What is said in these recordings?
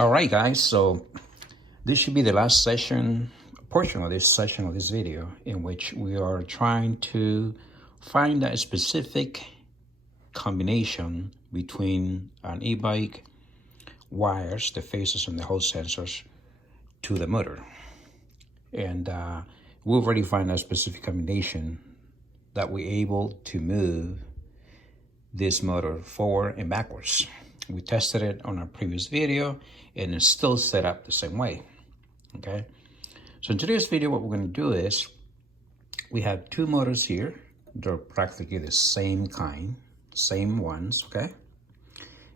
All right, guys, so this should be the last portion of this video, in which we are trying to find a specific combination between an e-bike wires, the faces and the Hall sensors, to the motor. And we've already found a specific combination that we're able to move this motor forward and backwards. We tested it on our previous video and it's still set up the same way. Okay, so in today's video, what we're going to do is we have two motors here. They're practically the same kind, same ones, okay?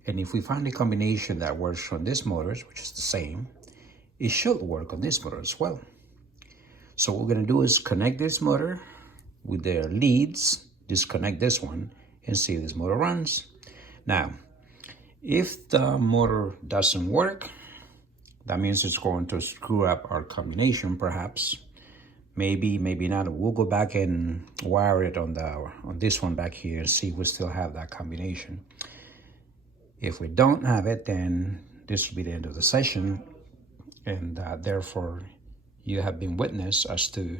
And if we find a combination that works on these motors, which is the same, it should work on this motor as well. So what we're going to do is connect this motor with their leads, disconnect this one, and see if this motor runs. Now, if the motor doesn't work, that means it's going to screw up our combination, perhaps. Maybe not. We'll go back and wire it on this one back here and see if we still have that combination. If we don't have it, then this will be the end of the session, and therefore you have been witness as to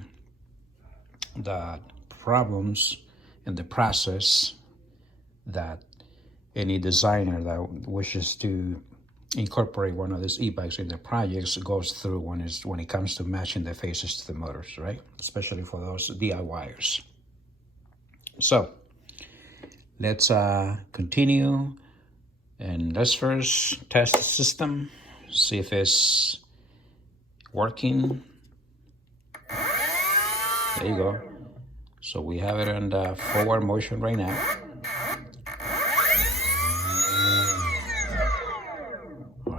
the problems in the process that any designer that wishes to incorporate one of these e-bikes in their projects goes through when it comes to matching the faces to the motors, right? Especially for those DIYers. So let's continue, and let's first test the system, see if it's working. There you go. So we have it in the forward motion right now.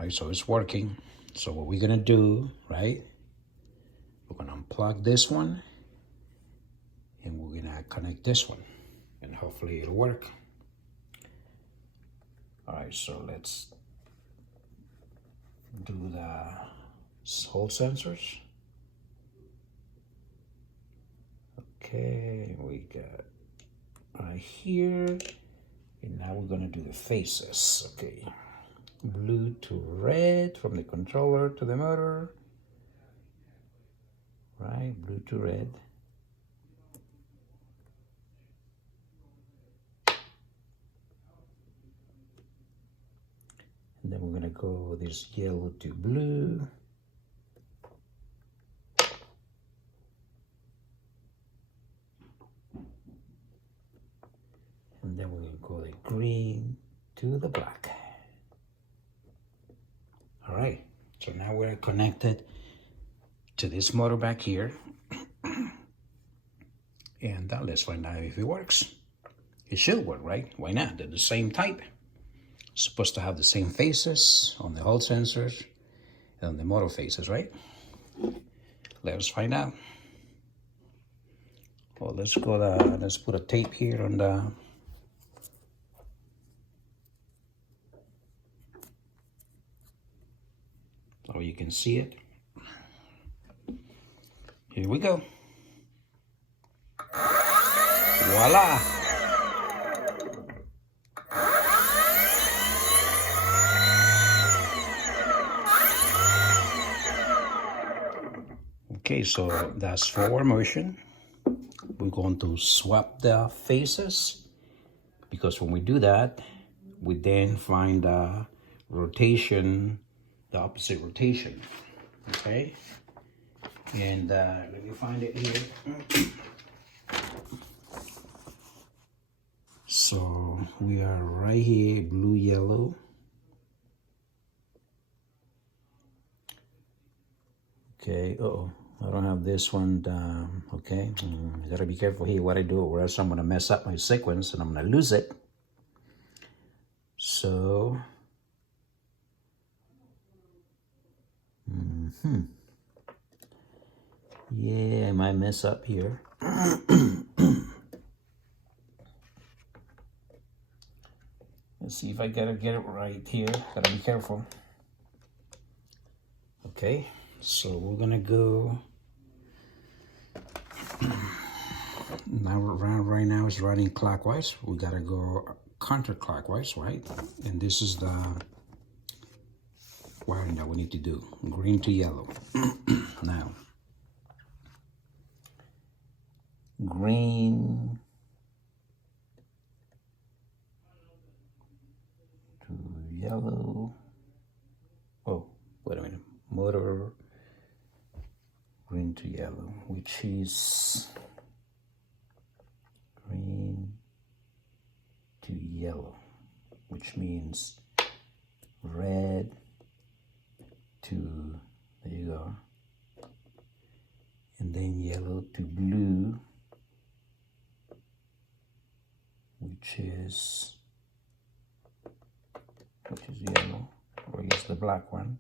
So it's working. So what we're gonna do, right? We're gonna unplug this one and we're gonna connect this one, and hopefully it'll work. All right, so let's do the Hall sensors. Okay, we got right here, and now we're gonna do the faces. Okay. Blue to red from the controller to the motor, right? Blue to red. And then we're gonna go this yellow to blue. And then we're gonna go the green to the black. All right, so now we're connected to this motor back here. And let's find out if it works. It should work, right? Why not? They're the same type. Supposed to have the same faces on the Hall sensors and on the motor faces, right? Let us find out. Well, let's put a tape here on the so you can see it. Here we go. Voila! Okay, so that's forward motion. We're going to swap the faces, because when we do that, we then find the rotation, the opposite rotation. Okay, and let me find it here. So we are right here, blue, yellow. Okay, I don't have this one down. Okay, I gotta be careful here what I do, or else I'm gonna mess up my sequence and I'm gonna lose it. So yeah, I might mess up here. Let's see if I gotta get it right here. Gotta be careful. Okay, so we're gonna go. Now right now it's running clockwise. We gotta go counterclockwise, right? And this is the wiring that we need to do, green to yellow. Now, green to yellow. Oh, wait a minute. Motor green to yellow, which is green to yellow, which means red to, there you go, and then yellow to blue, which is yellow, or use the black one,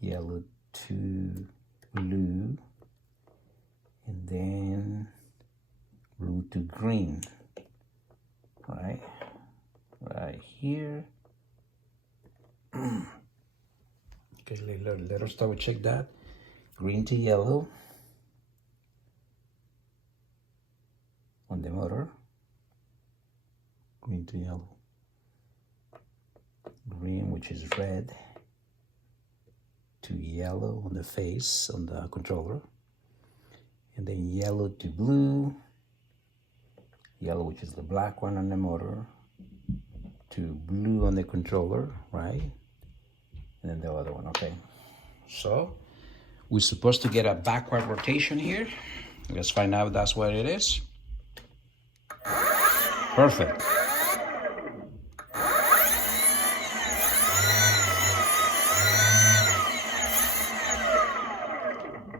yellow to blue, and then blue to green, right here. Okay, let us double check that. Green to yellow on the motor, green to yellow, green, which is red, to yellow on the face on the controller, and then yellow to blue, yellow, which is the black one on the motor, to blue on the controller, right? And then the other one. Okay, so we're supposed to get a backward rotation here. Let's find out if that's what it is. Perfect.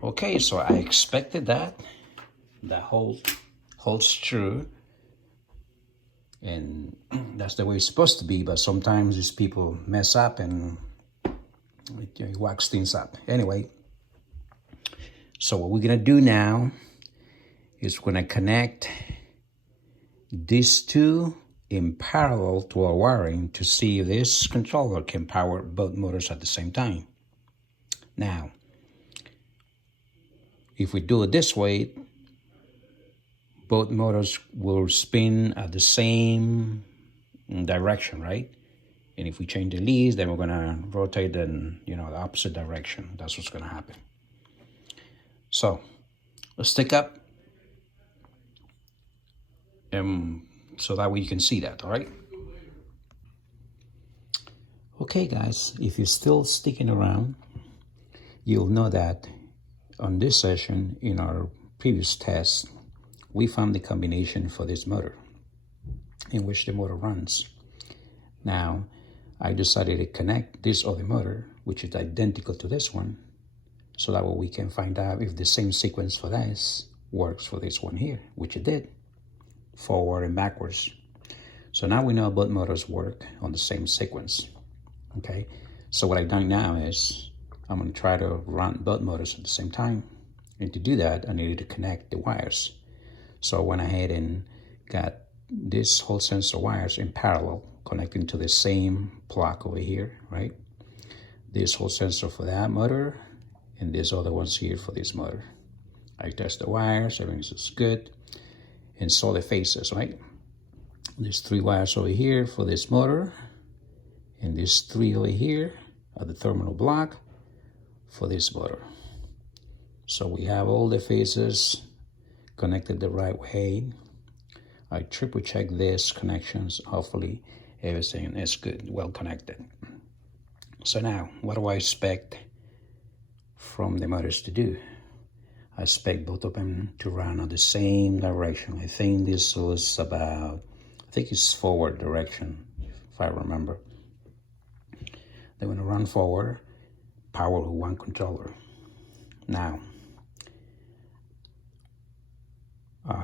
Okay, so I expected that holds true, and that's the way it's supposed to be, but sometimes these people mess up and it wax things up. Anyway, so what we're gonna do now is we're gonna connect these two in parallel to our wiring to see if this controller can power both motors at the same time. Now, if we do it this way, both motors will spin at the same direction, right? And if we change the leads, then we're gonna rotate in, the opposite direction. That's what's gonna happen. So let's stick up, so that way you can see that, all right? Okay, guys, if you're still sticking around, you'll know that on this session, in our previous test, we found the combination for this motor in which the motor runs. Now, I decided to connect this other motor, which is identical to this one, so that way we can find out if the same sequence for this works for this one here, which it did, forward and backwards. So now we know both motors work on the same sequence, okay? So what I've done now is I'm gonna try to run both motors at the same time. And to do that, I needed to connect the wires. So I went ahead and got this whole sensor wires in parallel, connecting to the same plug over here, right? This whole sensor for that motor, and this other one's here for this motor. I test the wires, everything's good. And saw the faces, right? There's 3 wires over here for this motor, and there's 3 over here at the terminal block for this motor. So we have all the faces connected the right way. I triple check these connections. Hopefully everything is good, well connected. So now, what do I expect from the motors to do? I expect both of them to run in the same direction. I think this was about, it's forward direction, if I remember. They're gonna run forward, power with one controller. Now,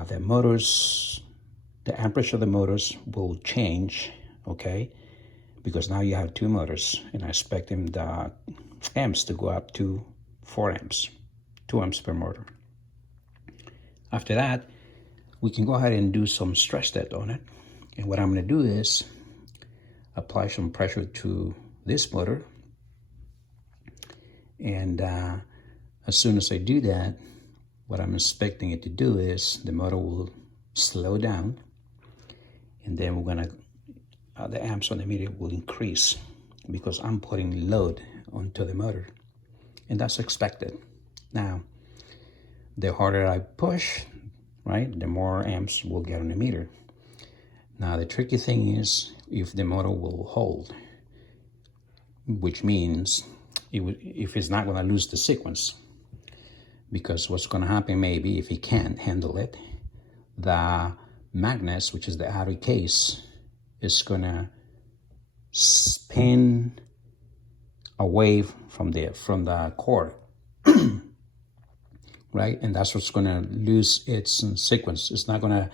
the motors, the amperage of the motors will change, okay? Because now you have 2 motors, and I expect them the amps to go up to 4 amps, 2 amps per motor. After that, we can go ahead and do some stress test on it. And what I'm gonna do is apply some pressure to this motor. And as soon as I do that, what I'm expecting it to do is the motor will slow down, and then we're gonna, the amps on the meter will increase. because I'm putting load onto the motor, and that's expected. Now, the harder I push, right, the more amps we'll get on the meter. Now, the tricky thing is if the motor will hold, which means if it's not going to lose the sequence. Because what's going to happen maybe if it can't handle it, the magnets, which is the outer case, is going to spin away from the core, right? And that's what's going to lose its sequence. It's not going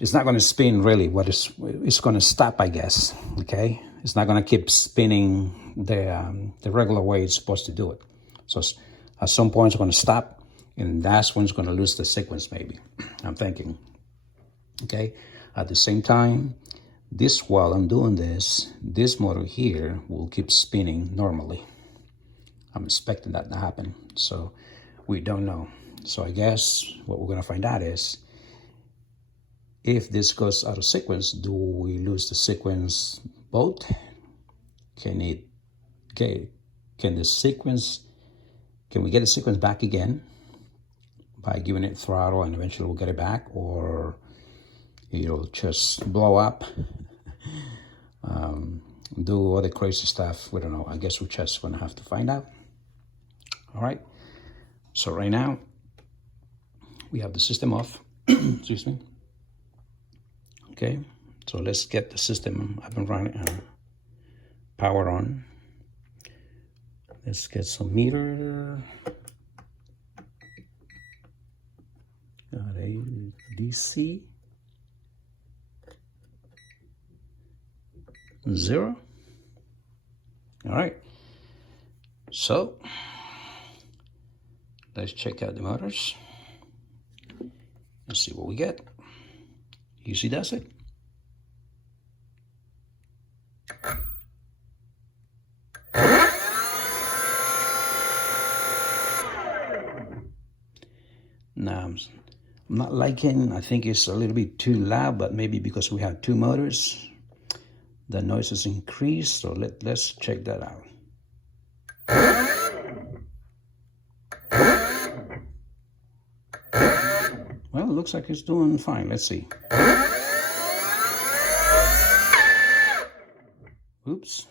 to spin really. It's going to stop, I guess. Okay, it's not going to keep spinning the regular way it's supposed to do it. So at some point it's going to stop, and that's when it's going to lose the sequence. Maybe I'm thinking. Okay. At the same time, while I'm doing this motor here will keep spinning normally. I'm expecting that to happen. So we don't know. So I guess what we're going to find out is if this goes out of sequence, do we lose the sequence both? Can we get the sequence back again by giving it throttle and eventually we'll get it back, or it'll just blow up, do all the crazy stuff? We don't know. I guess we're just gonna have to find out. All right, so right now we have the system off. Excuse me. Okay, so let's get the system up and running, power on. Let's get some meter. BLDC 0. All right, so let's check out the motors and see what we get. Easy does it. Now, I'm not liking, I think it's a little bit too loud, but maybe because we have two motors, the noise is increased. So let's check that out. Well, it looks like it's doing fine. Let's see. Oops,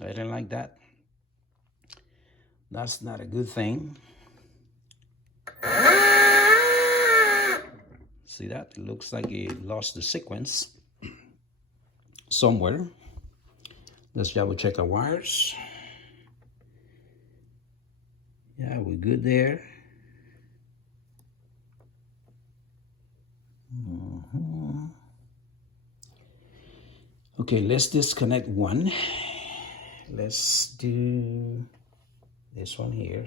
I didn't like that. That's not a good thing. See that? It looks like it lost the sequence somewhere. Let's double check our wires. Yeah, we're good there. Okay, let's disconnect one. Let's do this one here.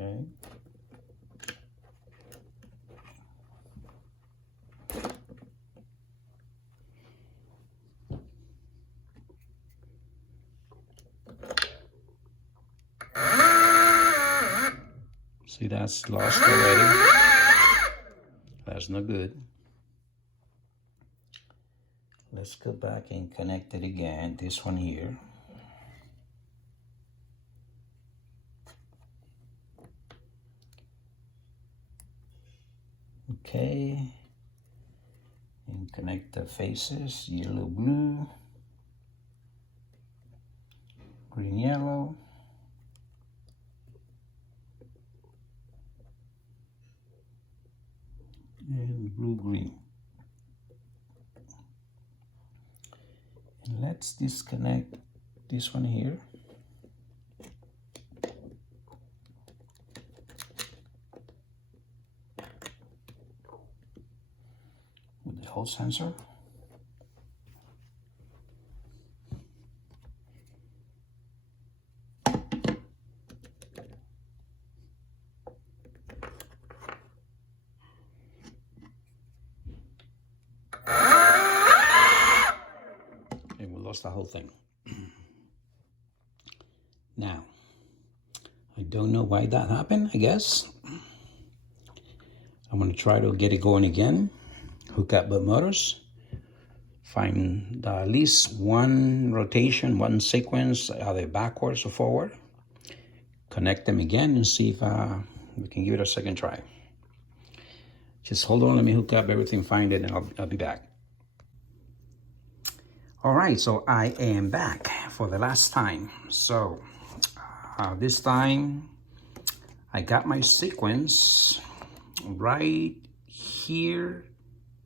Okay. See, that's lost already. That's no good. Let's go back and connect it again. This one here. Okay. And connect the faces, yellow, blue, green, yellow. And blue, green. And let's disconnect this one here. With the Hall sensor. And we lost the whole thing. Now, I don't know why that happened, I guess. I'm gonna try to get it going again. Hook up both motors. Find at least one rotation, one sequence, either backwards or forward. Connect them again and see if we can give it a second try. Just hold on, let me hook up everything, find it, and I'll be back. All right, so I am back for the last time. So this time I got my sequence right here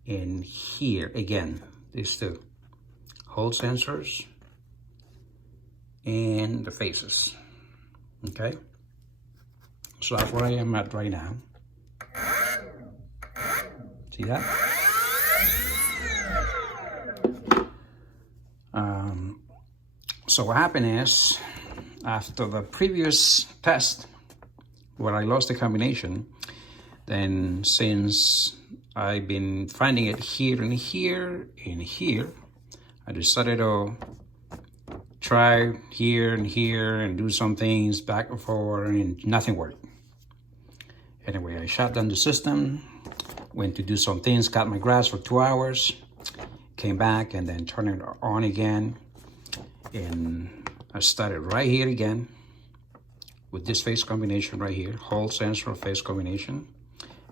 and here. Again, these two Hall sensors and the faces. Okay, so that's where I am at right now. See that? So what happened is, after the previous test where I lost the combination, then since I've been finding it here and here and here, I decided to try here and here and do some things back and forward, and nothing worked. Anyway, I shut down the system, went to do some things, cut my grass for 2 hours, came back and then turned it on again. And I started right here again with this phase combination right here, Hall sensor phase combination,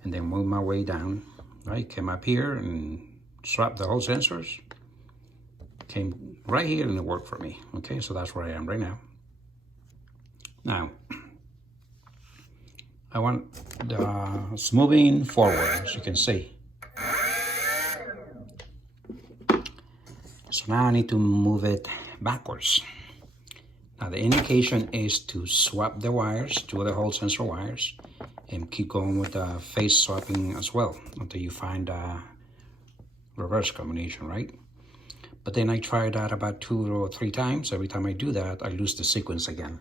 and then moved my way down, right? Came up here and swapped the Hall sensors, came right here and it worked for me. Okay, so that's where I am right now. Now, I want it's moving forward, as you can see. So now I need to move it backwards. Now the indication is to swap the wires, two of the Hall sensor wires, and keep going with the phase swapping as well until you find a reverse combination, right? But then I tried that about 2 or 3 times. Every time I do that, I lose the sequence again.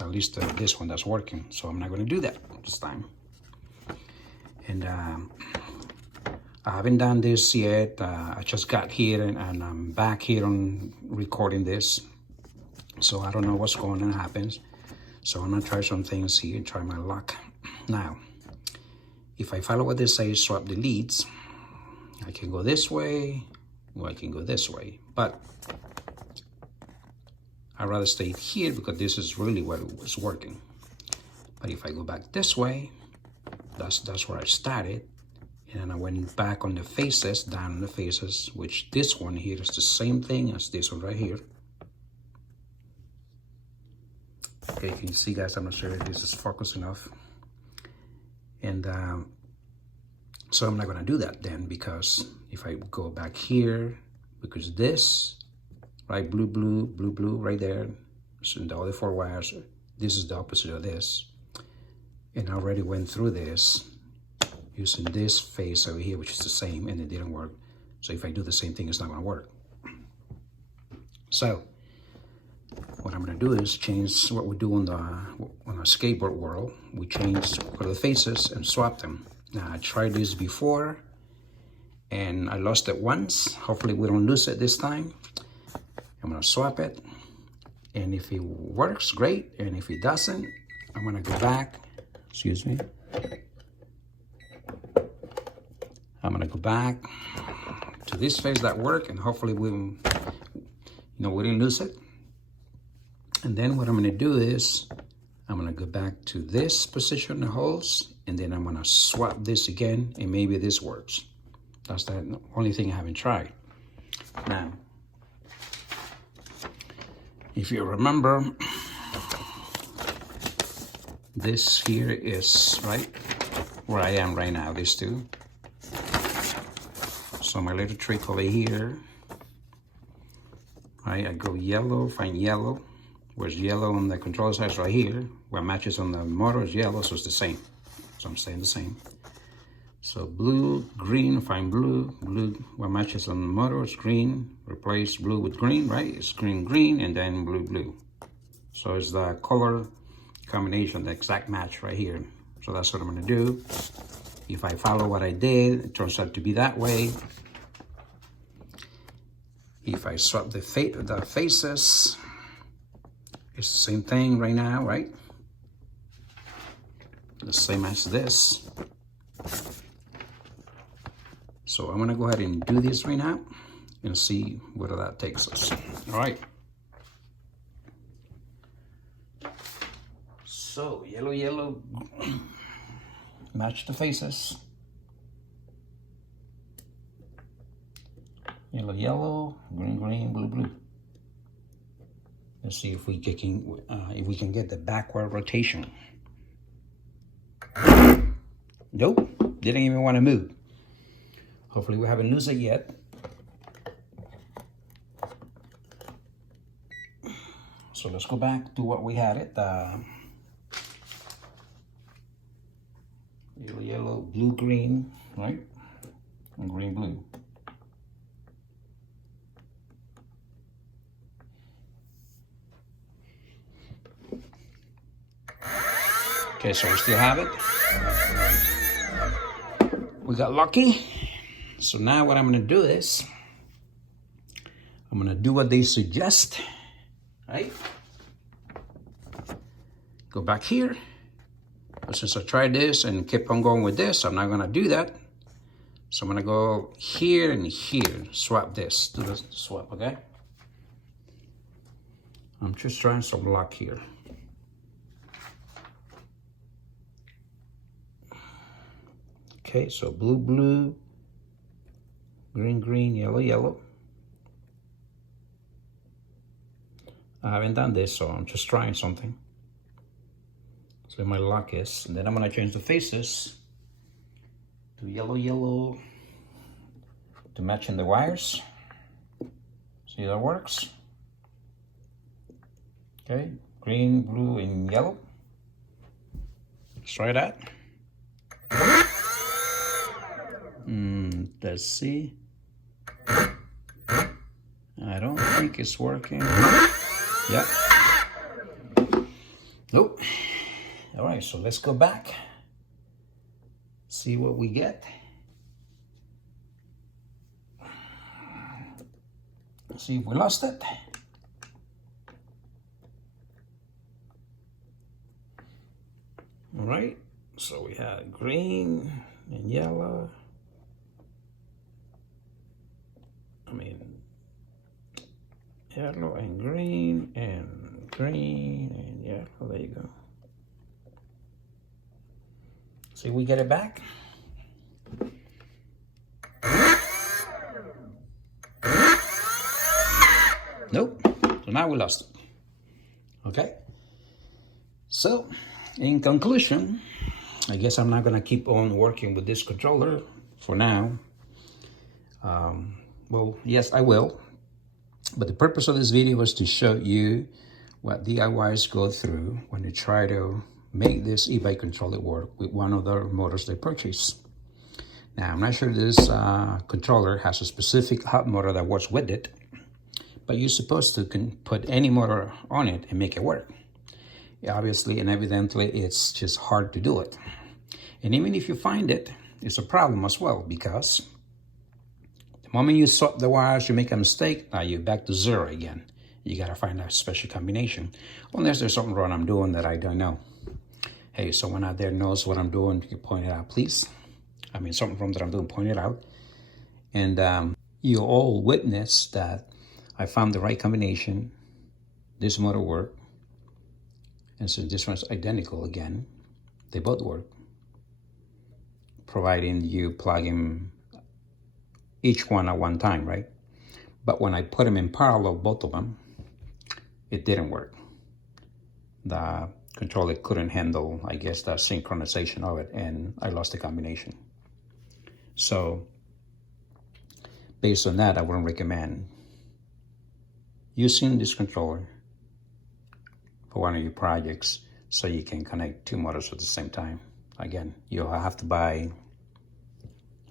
At least this one that's working. So I'm not going to do that this time. And I haven't done this yet. I just got here and I'm back here on recording this. So I don't know what's going to happen. So I'm gonna try some things here and try my luck. Now, if I follow what they say, swap the leads, I can go this way, or I can go this way. But I'd rather stay here because this is really what was working. But if I go back this way, that's where I started. And then I went back on the faces, down on the faces, which this one here is the same thing as this one right here. Okay, can you see, guys? I'm not sure if this is focused enough. And so I'm not gonna do that then, because if I go back here, because this, right, blue, blue, blue, blue, right there, so the other 4 wires, this is the opposite of this. And I already went through this using this face over here, which is the same, and it didn't work. So if I do the same thing, it's not gonna work. So what I'm gonna do is change what we do on a skateboard world. We change the faces and swap them. Now I tried this before and I lost it once. Hopefully we don't lose it this time. I'm gonna swap it, and if it works, great, and if it doesn't, I'm gonna go back, excuse me. I'm gonna go back to this phase that worked, and hopefully we didn't lose it. And then what I'm gonna do is, I'm gonna go back to this position, the holes, and then I'm gonna swap this again, and maybe this works. That's the only thing I haven't tried. Now, if you remember, this here is right where I am right now, these two. So my little trick over here, right, I go yellow, find yellow. Where's yellow on the control side is right here. Where matches on the motor is yellow, so it's the same. So I'm staying the same. So blue, green, find blue. Blue, where matches on the motor is green. Replace blue with green, right? It's green, green, and then blue, blue. So it's the color combination, the exact match right here. So that's what I'm gonna do. If I follow what I did, it turns out to be that way. If I swap the faces, It's the same thing right now, right? The same as this. So I'm gonna go ahead and do this right now and see where that takes us. All right. So yellow, match the faces. Yellow, green, blue. Let's see if we can get the backward rotation. Nope, didn't even want to move. Hopefully we haven't lost it yet. So let's go back to what we had it. Yellow, blue, green, right? And green, blue. Okay, so we still have it. We got lucky. So now what I'm gonna do is, I'm gonna do what they suggest, right? Go back here. But since I tried this and kept on going with this, I'm not gonna do that. So I'm gonna go here and here, swap this, do the swap, okay? I'm just trying some luck here. Okay, so blue, green, yellow. I haven't done this, so I'm just trying something. So my luck is, and then I'm gonna change the faces to yellow to match in the wires. See how that works? Okay, green, blue, and yellow. Let's try that. Let's see. I don't think it's working. Yep. Nope. All right, so let's go back. See what we get. See if we lost it. All right, so we had green and yellow. Yellow and green and yellow. There you go. See, we get it back. Nope. So now we lost it. Okay. So, in conclusion, I guess I'm not gonna keep on working with this controller for now. Well, yes, I will. But the purpose of this video was to show you what DIYs go through when they try to make this e-bike controller work with one of the motors they purchase. Now, I'm not sure this controller has a specific hub motor that works with it, but you're supposed to put any motor on it and make it work. Obviously and evidently, it's just hard to do it. And even if you find it, it's a problem as well, because the moment you swap the wires, you make a mistake, now you're back to zero again. You gotta find a special combination. Unless there's something wrong I'm doing that I don't know. Hey, someone out there knows what I'm doing, you can point it out, please. I mean, something wrong that I'm doing, point it out. And you all witness that I found the right combination. This motor worked. And so this one's identical again. They both work. Providing you plug in each one at one time, right? But when I put them in parallel, both of them, it didn't work. The controller couldn't handle, I guess, the synchronization of it, and I lost the combination. So, based on that, I wouldn't recommend using this controller for one of your projects so you can connect two motors at the same time. Again, you'll have to buy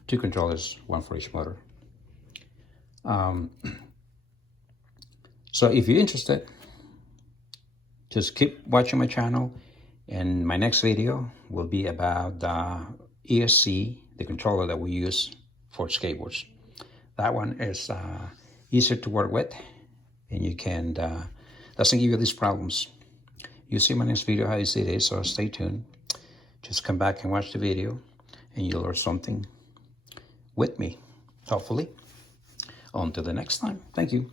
two controllers, one for each motor. So if you're interested, just keep watching my channel, and my next video will be about the ESC, the controller that we use for skateboards. That one is easier to work with, and you can, the doesn't give you these problems. You see my next video how easy it is, so stay tuned. Just come back and watch the video, and you'll learn something with me, hopefully. On to the next time. Thank you.